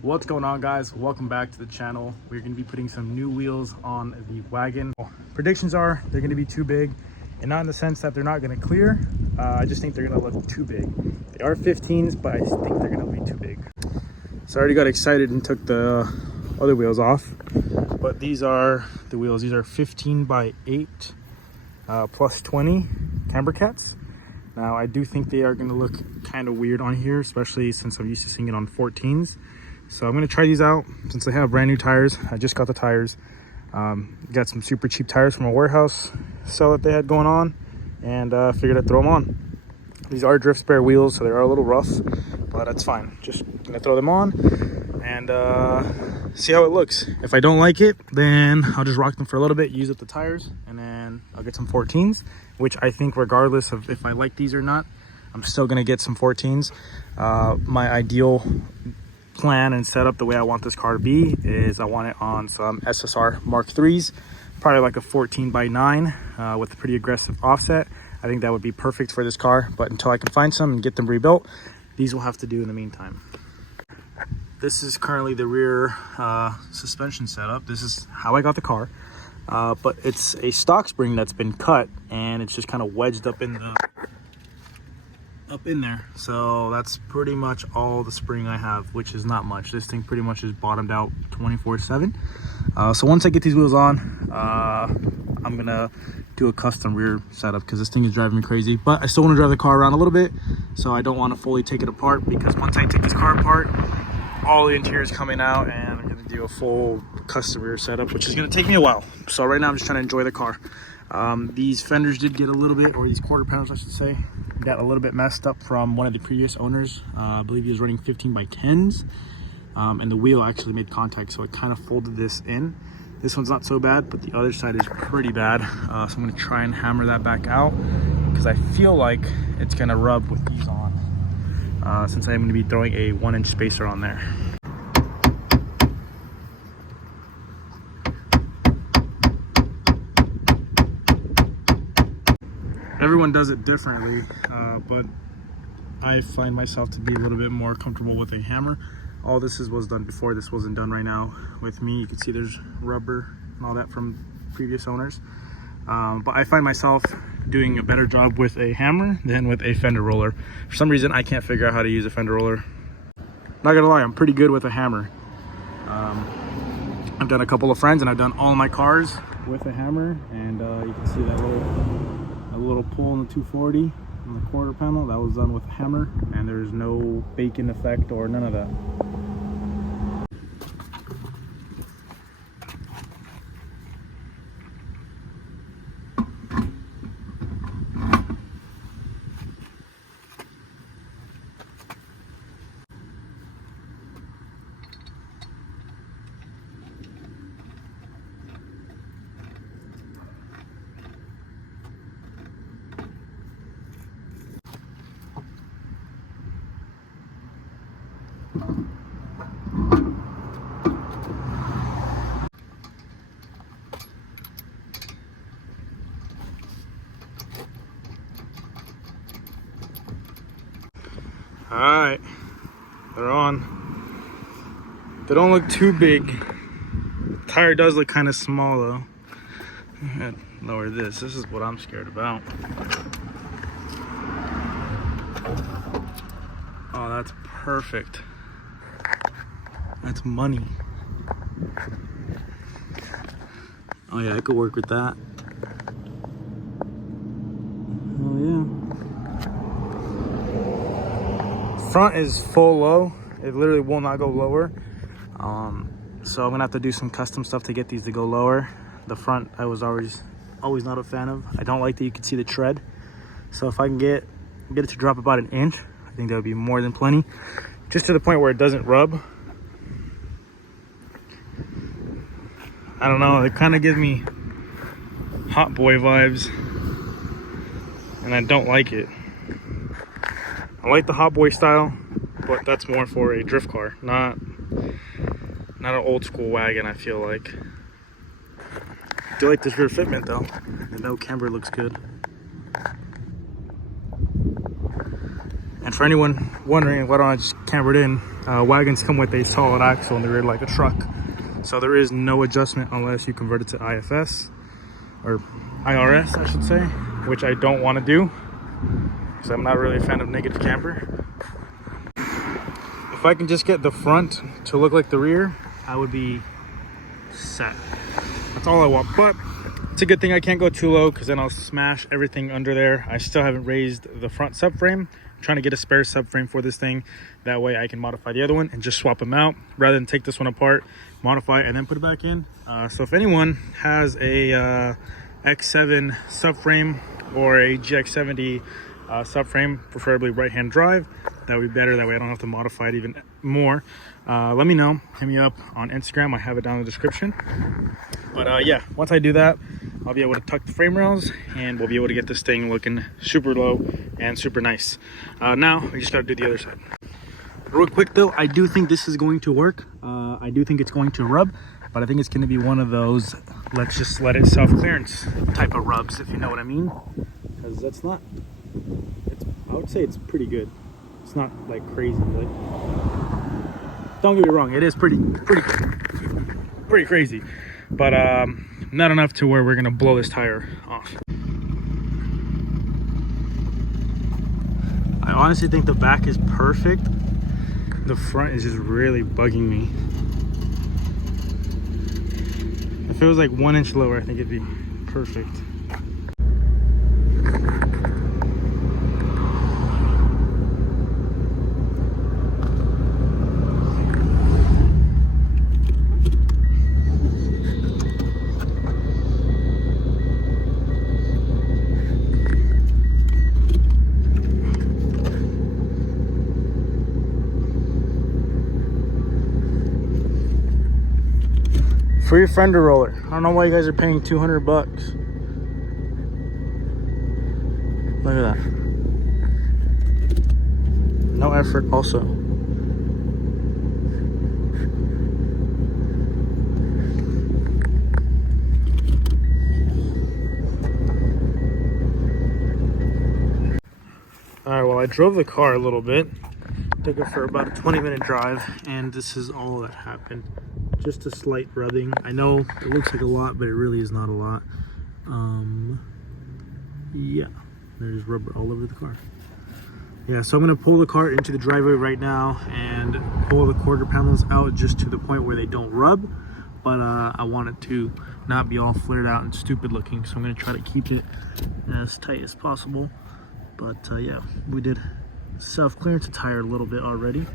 What's going on, guys? Welcome back to the channel. We're going to be putting some new wheels on the Wagon. Predictions are they're going to be too big, and not in the sense that they're not going to clear. I just think they're going to look too big. They are 15s, but I think they're going to be too big. So I already got excited and took the other wheels off, but these are the wheels. These are 15 by 8 plus 20 camber cats. Now I do think they are going to look kind of weird on here, especially since I'm used to seeing it on 14s. So I'm going to try these out since they have brand new tires. I just got the tires. Got some super cheap tires from a warehouse sale that they had going on, and figured I'd throw them on. These are drift spare wheels, so they are a little rough, but that's fine. Just going to throw them on and see how it looks. If I don't like it, then I'll just rock them for a little bit, use up the tires, and then I'll get some 14s, which I think regardless of if I like these or not, I'm still going to get some 14s. My ideal plan and setup, the way I want this car to be, is I want it on some SSR Mark IIIs, probably like a 14 by 9 with a pretty aggressive offset. I think that would be perfect for this car, but until I can find some and get them rebuilt, these will have to do in the meantime. This is currently the rear suspension setup. This is how I got the car, but it's a stock spring that's been cut and it's just kind of wedged up in there. So that's pretty much all the spring I have, which is not much. This thing pretty much is bottomed out 24/7. So once I get these wheels on, I'm gonna do a custom rear setup because this thing is driving me crazy. But I still want to drive the car around a little bit, so I don't want to fully take it apart, because once I take this car apart, all the interior is coming out and I'm gonna do a full custom rear setup, which is gonna take me a while. So right now I'm just trying to enjoy the car. These fenders did get a little bit, or these quarter panels I should say, got a little bit messed up from one of the previous owners. I believe he was running 15 by 10s, and the wheel actually made contact, so I kind of folded this in. This one's not so bad, but the other side is pretty bad. So I'm gonna try and hammer that back out, because I feel like it's gonna rub with these on, since I'm gonna be throwing a 1-inch spacer on there. Everyone does it differently, but I find myself to be a little bit more comfortable with a hammer. All this was done before. This wasn't done right now with me. You can see there's rubber and all that from previous owners. But I find myself doing a better job with a hammer than with a fender roller. For some reason, I can't figure out how to use a fender roller. Not gonna lie, I'm pretty good with a hammer. I've done a couple of friends, and I've done all my cars with a hammer, and you can see that little pull in the 240 on the quarter panel. That was done with a hammer, and there's no bacon effect or none of that. All right, they're on. They don't look too big. The tire does look kind of small though. I'm gonna lower this. This is what I'm scared about. Oh, that's perfect. That's money. Oh yeah, I could work with that. Oh yeah. Front is full low. It literally will not go lower. So I'm gonna have to do some custom stuff to get these to go lower. The front I was always not a fan of. I don't like that you can see the tread. So if I can get it to drop about 1 inch, I think that would be more than plenty. Just to the point where it doesn't rub. I don't know, it kind of gives me Hot Boy vibes, and I don't like it. I like the Hot Boy style, but that's more for a drift car, not an old school wagon, I feel like. I do like this rear fitment though. The no camber looks good. And for anyone wondering why don't I just camber it in, Wagons come with a solid axle and they're like a truck. So there is no adjustment unless you convert it to IFS or IRS, I should say, which I don't want to do because I'm not really a fan of negative camber. If I can just get the front to look like the rear, I would be set. That's all I want. But it's a good thing I can't go too low because then I'll smash everything under there. I still haven't raised the front subframe. I'm trying to get a spare subframe for this thing. That way I can modify the other one and just swap them out rather than take this one apart, modify it, and then put it back in. So if anyone has a X7 subframe or a GX70 subframe, preferably right-hand drive, that would be better. That way I don't have to modify it even more. Let me know. Hit me up on Instagram. I have it down in the description. But yeah, once I do that, I'll be able to tuck the frame rails and we'll be able to get this thing looking super low and super nice. Now we just got to do the other side. Real quick though, I do think this is going to work. I do think it's going to rub, but I think it's going to be one of those let's just let it self-clearance type of rubs, if you know what I mean. Because that's not, I would say it's pretty good. It's not like crazy. Like, don't get me wrong, it is pretty crazy, but not enough to where we're gonna blow this tire off. I honestly think the back is perfect. The front is just really bugging me. If it was like 1 inch lower, I think it'd be perfect. Free Fender roller. I don't know why you guys are paying 200 bucks. Look at that. No effort also. Alright, well I drove the car a little bit. Took it for about a 20-minute drive and this is all that happened. Just a slight rubbing. I know it looks like a lot, but it really is not a lot. Yeah, there's rubber all over the car. Yeah, so I'm gonna pull the car into the driveway right now and pull the quarter panels out just to the point where they don't rub. But I want it to not be all flared out and stupid looking, so I'm gonna try to keep it as tight as possible. But yeah, we did self-clearance the tire a little bit already.